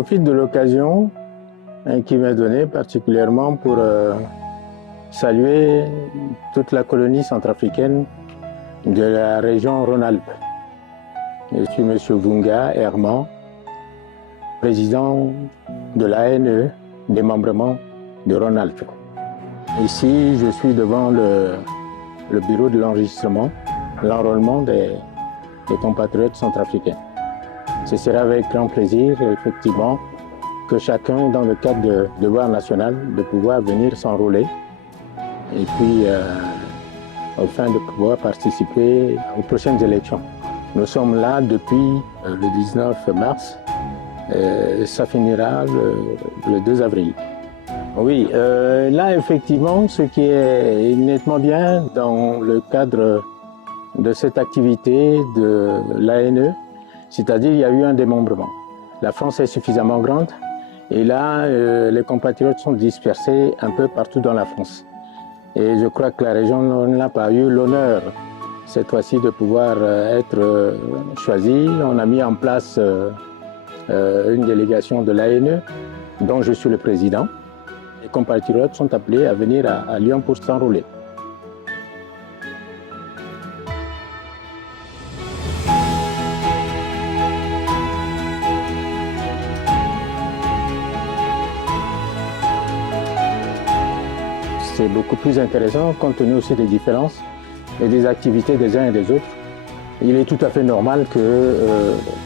profite de l'occasion qui m'est donnée particulièrement pour saluer toute la colonie centrafricaine de la région Rhône-Alpes. Je suis M. Vunga Herman, président de l'ANE, démembrement de Rhône-Alpes. Ici, je suis devant le bureau de l'enregistrement, l'enrôlement des compatriotes centrafricains. Ce sera avec grand plaisir, effectivement, que chacun, dans le cadre de devoir national, de pouvoir venir s'enrôler et puis, afin de pouvoir participer aux prochaines élections. Nous sommes là depuis le 19 mars, ça finira le 2 avril. Oui, là, effectivement, ce qui est nettement bien dans le cadre de cette activité de l'ANE, c'est-à-dire il y a eu un démembrement. La France est suffisamment grande et là, les compatriotes sont dispersés un peu partout dans la France. Et je crois que la région n'a pas eu l'honneur cette fois-ci de pouvoir être choisie. On a mis en place une délégation de l'ANE dont je suis le président. Les compatriotes sont appelés à venir à Lyon pour s'enrôler. C'est beaucoup plus intéressant compte tenu aussi des différences et des activités des uns et des autres. Il est tout à fait normal que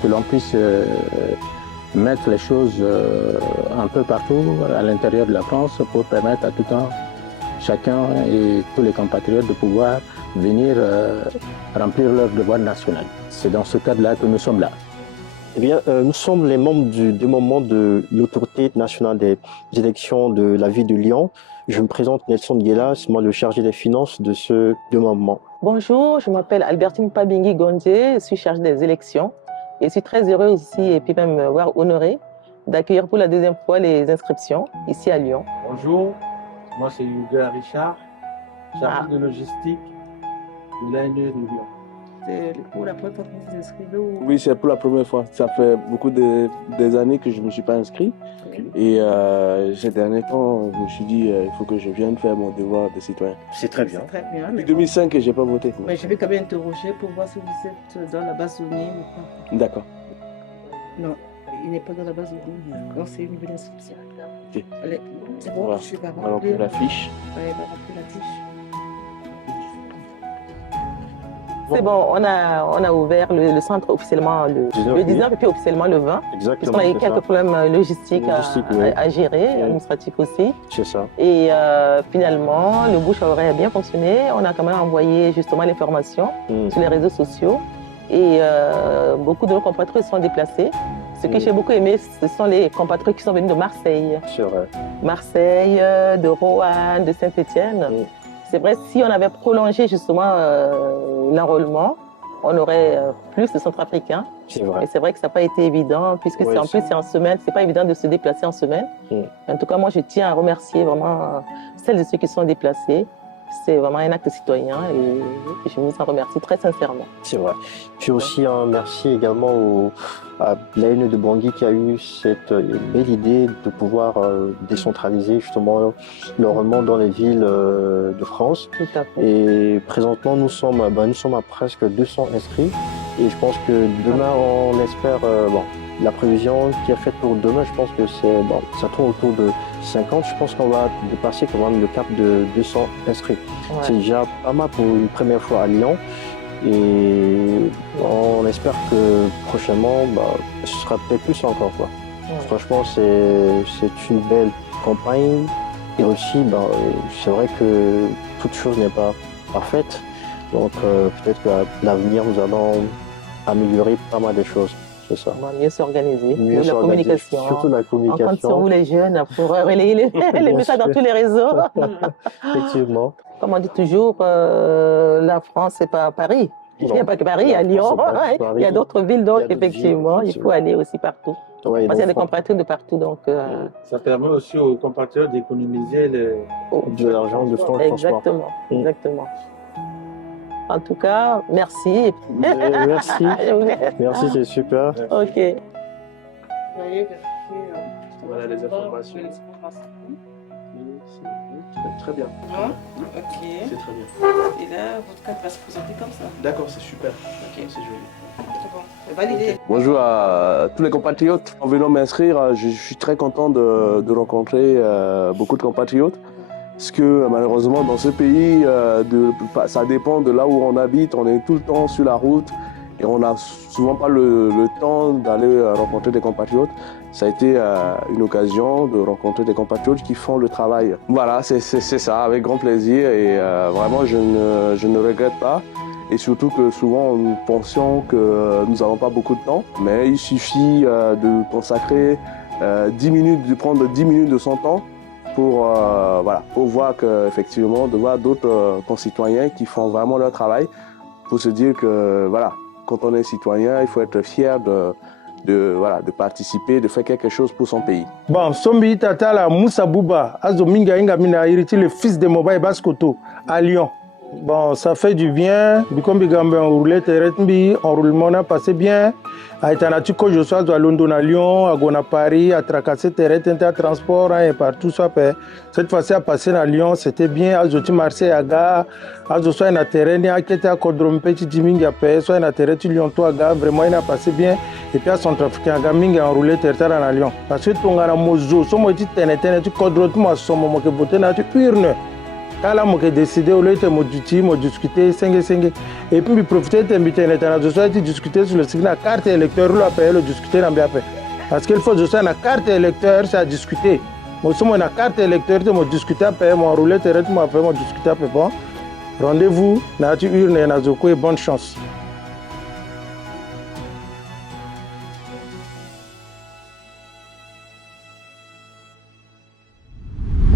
l'on puisse mettre les choses un peu partout à l'intérieur de la France pour permettre à tout un chacun et tous les compatriotes de pouvoir venir remplir leur devoir national. C'est dans ce cadre-là que nous sommes là. Eh bien, nous sommes les membres du démembrement de l'autorité nationale des élections de la ville de Lyon. Je me présente Nelson Guéla, c'est moi le chargé des finances de ce démembrement. Bonjour, je m'appelle Albertine Pabingui Gondé, je suis chargée des élections et je suis très heureuse ici et puis même honorée d'accueillir pour la deuxième fois les inscriptions ici à Lyon. Bonjour, moi c'est Hugo Richard, chargé de logistique de l'ANE de Lyon. C'est pour la première fois que vous vous inscrivez ou... Oui, c'est pour la première fois. Ça fait beaucoup des années que je ne me suis pas inscrit. Okay. Et ces derniers temps, je me suis dit il faut que je vienne faire mon devoir de citoyen. C'est très bien. C'est très bien. Depuis 2005 que je n'ai pas voté. Mais je vais quand même interroger pour voir si vous êtes dans la base donnée ou pas. D'accord. Non, il n'est pas dans la base donnée. Non, c'est une nouvelle inscription. Okay. C'est bon, voilà. je vais remplir. remplir la fiche. Oui, elle va remplir la fiche. C'est bon, on a ouvert le centre officiellement le 19 et puis officiellement le 20. Exactement. Parce qu'on a eu quelques problèmes logistiques à gérer, administratifs aussi. C'est ça. Et finalement, le bouche à oreille a bien fonctionné. On a quand même envoyé justement l'information sur les réseaux sociaux. Et beaucoup de nos compatriotes sont déplacés. Ce que j'ai beaucoup aimé, ce sont les compatriotes qui sont venus de Marseille. C'est vrai. Marseille, de Roanne, de Saint-Étienne. C'est vrai, si on avait prolongé justement l'enrôlement, on aurait plus de Centrafricains. C'est vrai. Et c'est vrai que ça n'a pas été évident, puisque en plus c'est en semaine, c'est pas évident de se déplacer en semaine. En tout cas, moi je tiens à remercier vraiment celles et ceux qui sont déplacés. C'est vraiment un acte citoyen et je vous en remercie très sincèrement. C'est vrai. Puis aussi un merci également à l'ANE de Bangui qui a eu cette belle idée de pouvoir décentraliser justement l'enrôlement dans les villes de France. Tout à fait. Et présentement, nous sommes à presque 200 inscrits. Et je pense que demain, on espère... la prévision qui est faite pour demain, je pense que ça tourne autour de 50. Je pense qu'on va dépasser quand même le cap de 200 inscrits. Ouais. C'est déjà pas mal pour une première fois à Lyon. Et on espère que prochainement, ce sera peut-être plus encore, quoi. Ouais. Franchement, c'est une belle campagne. Et aussi, c'est vrai que toute chose n'est pas parfaite. Donc peut-être qu'à l'avenir, nous allons améliorer pas mal de choses. C'est ça. On va mieux s'organiser. La communication. Surtout la communication. On compte sur vous les jeunes pour relayer les messages dans tous les réseaux. Effectivement. Comme on dit toujours, la France, c'est pas Paris. Il n'y a pas que Paris, à Lyon. Il y a d'autres villes, donc effectivement, il faut aller aussi partout. Ouais, parce qu'il y a des compatriotes de partout. Donc, ça permet aussi aux compatriotes d'économiser de l'argent de francs. Exactement, exactement. En tout cas, merci. Merci. Merci, c'est super. Ok. Veuillez vérifier Voilà les informations. Les informations. Très bien. Ah, ok. C'est très bien. Et là, votre carte va se présenter comme ça. D'accord, c'est super. Ok. C'est joli. C'est bon. Validé. Bonjour à tous les compatriotes. En venant m'inscrire, je suis très content de rencontrer beaucoup de compatriotes. Parce que malheureusement, dans ce pays, ça dépend de là où on habite. On est tout le temps sur la route et on n'a souvent pas le temps d'aller rencontrer des compatriotes. Ça a été une occasion de rencontrer des compatriotes qui font le travail. Voilà, c'est ça, avec grand plaisir. Et vraiment, je ne regrette pas. Et surtout que souvent, nous pensions que nous n'avons pas beaucoup de temps. Mais il suffit de consacrer 10 minutes, de prendre 10 minutes de son temps pour voir qu'effectivement, de voir d'autres concitoyens qui font vraiment leur travail, pour se dire que voilà, quand on est citoyen, il faut être fier de participer, de faire quelque chose pour son pays. Bon, Sombi Tatala Moussa Bouba, Azominga Ingamina, héritier le fils de Mobaye Baskoto, à Lyon. Bon, ça fait du bien. Bikombi Gambe enroulé, Teretmbi, enroulement a passé bien. A été en je sois à London, à Lyon, à Gona Paris, à tracasser Terret, à transport, et partout ça fait. Cette fois-ci, à passer à Lyon, c'était bien. À Zoti Marseille, à Ga, à Zosoy na terrain, à Kete, à Kodrom, Petit Diming, à Paix, soit na terrain, Lyon, toi, Ga, vraiment, il a passé bien. Et puis à Centrafricain, à Gaming, à enroulé, Terre, à Lyon. Parce que ton gars, Mozo, son mot, tu t'es, tu Kodrom, tu m'as son moment que voter, tu urne. Kala mo ke décidé au lieu de me discuter sengue et puis profiter de m'inviter à discuter sur le site la carte électeur ou la payer le discuter dans bien parce qu'il faut juste la carte électeur c'est à discuter moi sommes la carte électeur de me discuter payer mon rouler terrain moi payer mon discuter bon rendez-vous na tu urne na zoko et bonne chance.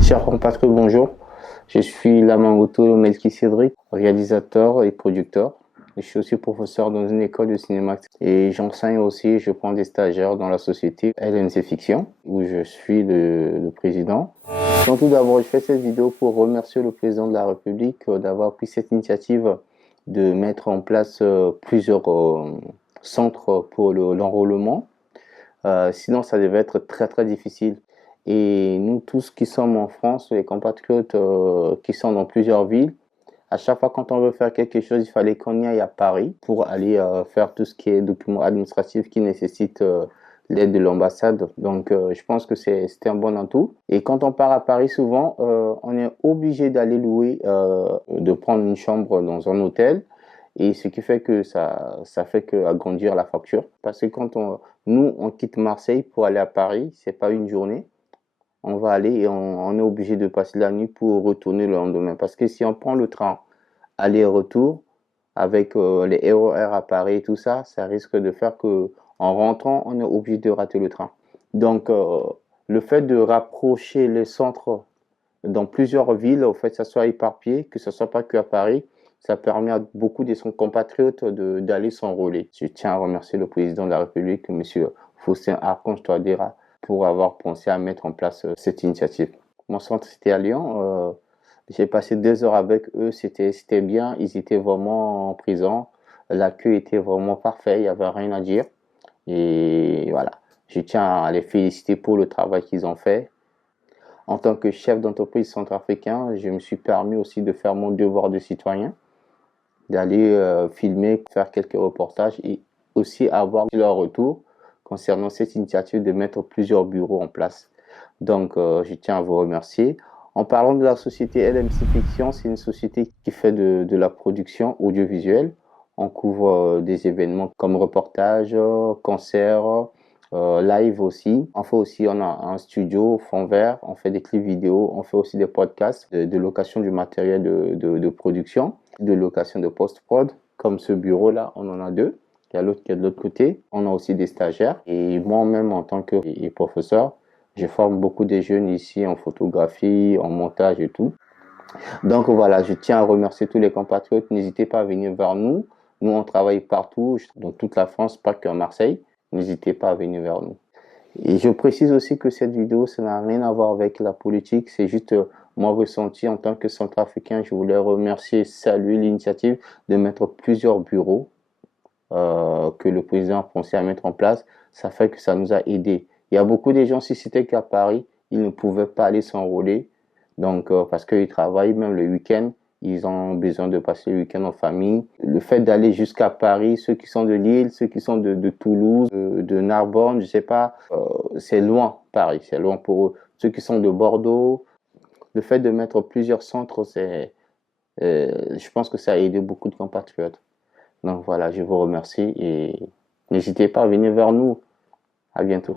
Chers compatriotes, bonjour. Je suis Lamangoto Melki Cédric, réalisateur et producteur. Je suis aussi professeur dans une école de cinéma et j'enseigne aussi, je prends des stagiaires dans la société LMC Fiction où je suis le président. Donc tout d'abord, je fais cette vidéo pour remercier le président de la République d'avoir pris cette initiative de mettre en place plusieurs centres pour l'enrôlement. Sinon, ça devait être très très difficile. Et nous tous qui sommes en France, les compatriotes qui sont dans plusieurs villes, à chaque fois quand on veut faire quelque chose, il fallait qu'on y aille à Paris pour aller faire tout ce qui est documents administratifs qui nécessitent l'aide de l'ambassade. Donc je pense que c'était un bon atout. Et quand on part à Paris, souvent, on est obligé d'aller louer, de prendre une chambre dans un hôtel. Et ce qui fait que ça fait qu'agrandir la facture. Parce que quand nous, on quitte Marseille pour aller à Paris, c'est pas une journée. On va aller et on est obligé de passer la nuit pour retourner le lendemain. Parce que si on prend le train aller-retour avec les RER à Paris et tout ça, ça risque de faire que en rentrant, on est obligé de rater le train. Donc, le fait de rapprocher les centres dans plusieurs villes, au fait, que ça soit éparpillé, que ce soit pas que à Paris, ça permet à beaucoup de son compatriotes d'aller s'enrôler. Je tiens à remercier le président de la République, M. Faustin Archange Touadéra, pour avoir pensé à mettre en place cette initiative. Mon centre, c'était à Lyon. J'ai passé 2 heures avec eux. C'était bien. Ils étaient vraiment en prison. L'accueil était vraiment parfait. Il n'y avait rien à dire. Et voilà. Je tiens à les féliciter pour le travail qu'ils ont fait. En tant que chef d'entreprise centrafricain, je me suis permis aussi de faire mon devoir de citoyen, d'aller filmer, faire quelques reportages et aussi avoir leur retour concernant cette initiative de mettre plusieurs bureaux en place. Donc, je tiens à vous remercier. En parlant de la société LMC Fiction, c'est une société qui fait de la production audiovisuelle. On couvre des événements comme reportages, concerts, live aussi. On a un studio, fond vert, on fait des clips vidéo, on fait aussi des podcasts de location du matériel de production, de location de post-prod. Comme ce bureau-là, on en a 2. Il y a l'autre qui est de l'autre côté. On a aussi des stagiaires. Et moi-même, en tant que professeur, je forme beaucoup de jeunes ici en photographie, en montage et tout. Donc voilà, je tiens à remercier tous les compatriotes. N'hésitez pas à venir vers nous. Nous, on travaille partout, dans toute la France, pas qu'à Marseille. N'hésitez pas à venir vers nous. Et je précise aussi que cette vidéo, ça n'a rien à voir avec la politique. C'est juste mon ressenti en tant que centrafricain. Je voulais remercier, saluer l'initiative de mettre plusieurs bureaux que le président a pensé à mettre en place. Ça fait que ça nous a aidés. Il y a beaucoup de gens, si c'était qu'à Paris, ils ne pouvaient pas aller s'enrôler. Donc, parce qu'ils travaillent même le week-end, ils ont besoin de passer le week-end en famille. Le fait d'aller jusqu'à Paris, ceux qui sont de Lille, ceux qui sont de Toulouse, de Narbonne, je sais pas, c'est loin, Paris, c'est loin pour eux. Ceux qui sont de Bordeaux, le fait de mettre plusieurs centres, je pense que ça a aidé beaucoup de compatriotes. Donc voilà, je vous remercie et n'hésitez pas à venir vers nous. À bientôt.